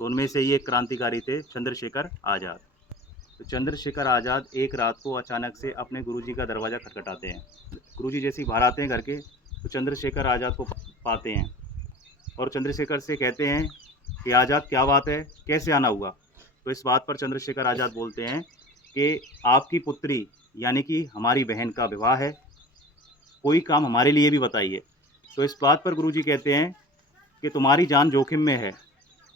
तो उनमें से ही एक क्रांतिकारी थे चंद्रशेखर आज़ाद। तो चंद्रशेखर आज़ाद एक रात को अचानक से अपने गुरुजी का दरवाज़ा खटखटाते हैं। गुरुजी जैसे ही बाहर आते हैं घर के, तो चंद्रशेखर आज़ाद को पाते हैं और चंद्रशेखर से कहते हैं कि आज़ाद क्या बात है, कैसे आना हुआ? तो इस बात पर चंद्रशेखर आज़ाद बोलते हैं कि आपकी पुत्री यानी कि हमारी बहन का विवाह है, कोई काम हमारे लिए भी बताइए। तो इस बात पर गुरुजी कहते हैं कि तुम्हारी जान जोखिम में है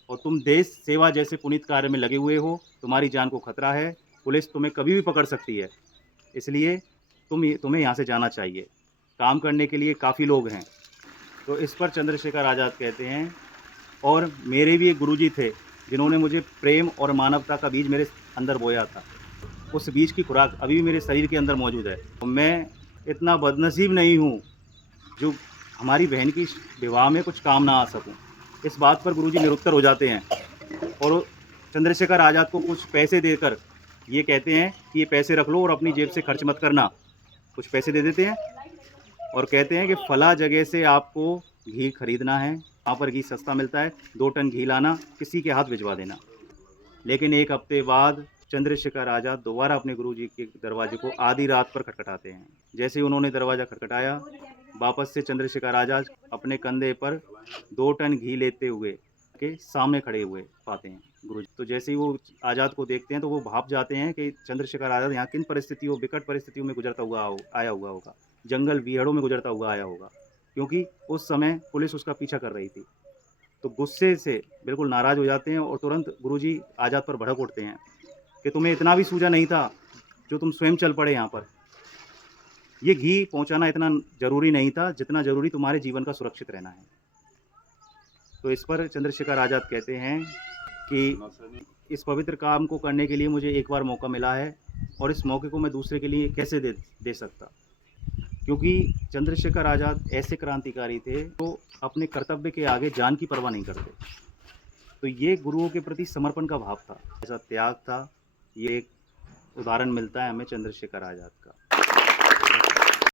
और तुम देश सेवा जैसे पुनीत कार्य में लगे हुए हो, तुम्हारी जान को खतरा है, पुलिस तुम्हें कभी भी पकड़ सकती है, इसलिए तुम्हें यहाँ से जाना चाहिए। काम करने के लिए काफ़ी लोग हैं। तो इस पर चंद्रशेखर आज़ाद कहते हैं और मेरे भी एक गुरुजी थे, जिन्होंने मुझे प्रेम और मानवता का बीज मेरे अंदर बोया था। उस बीज की खुराक अभी भी मेरे शरीर के अंदर मौजूद है। तो मैं इतना बदनसीब नहीं हूँ, जो हमारी बहन की विवाह में कुछ काम ना आ सकूँ। इस बात पर गुरुजी निरुत्तर हो जाते हैं और चंद्रशेखर आज़ाद को कुछ पैसे देकर ये कहते हैं कि ये पैसे रख लो और अपनी जेब से खर्च मत करना। कुछ पैसे दे देते हैं और कहते हैं कि फला जगह से आपको घी खरीदना है, वहाँ पर घी सस्ता मिलता है, 2 टन घी लाना, किसी के हाथ भिजवा देना। लेकिन 1 हफ्ते बाद चंद्रशेखर आज़ाद दोबारा अपने गुरुजी के दरवाजे को आधी रात पर खटखटाते हैं। जैसे ही उन्होंने दरवाज़ा खटखटाया, वापस से चंद्रशेखर आज़ाद अपने कंधे पर 2 टन घी लेते हुए के सामने खड़े हुए पाते हैं गुरुजी। तो जैसे ही वो आज़ाद को देखते हैं तो वो भाप जाते हैं कि चंद्रशेखर आज़ाद यहाँ किन परिस्थितियों, विकट परिस्थितियों में गुजरता हुआ आया हुआ होगा। जंगल, बीहड़ों में गुजरता हुआ आया होगा, क्योंकि उस समय पुलिस उसका पीछा कर रही थी। तो गुस्से से बिल्कुल नाराज़ हो जाते हैं और तुरंत गुरुजी आज़ाद पर भड़क उठते हैं कि तुम्हें इतना भी सूझा नहीं था, जो तुम स्वयं चल पड़े यहाँ पर। ये घी पहुँचाना इतना ज़रूरी नहीं था, जितना ज़रूरी तुम्हारे जीवन का सुरक्षित रहना है। तो इस पर चंद्रशेखर आज़ाद कहते हैं कि इस पवित्र काम को करने के लिए मुझे एक बार मौका मिला है और इस मौके को मैं दूसरे के लिए कैसे दे सकता? क्योंकि चंद्रशेखर आज़ाद ऐसे क्रांतिकारी थे, जो अपने कर्तव्य के आगे जान की परवाह नहीं करते। तो ये गुरुओं के प्रति समर्पण का भाव था, ऐसा त्याग था। ये एक उदाहरण मिलता है हमें चंद्रशेखर आज़ाद का।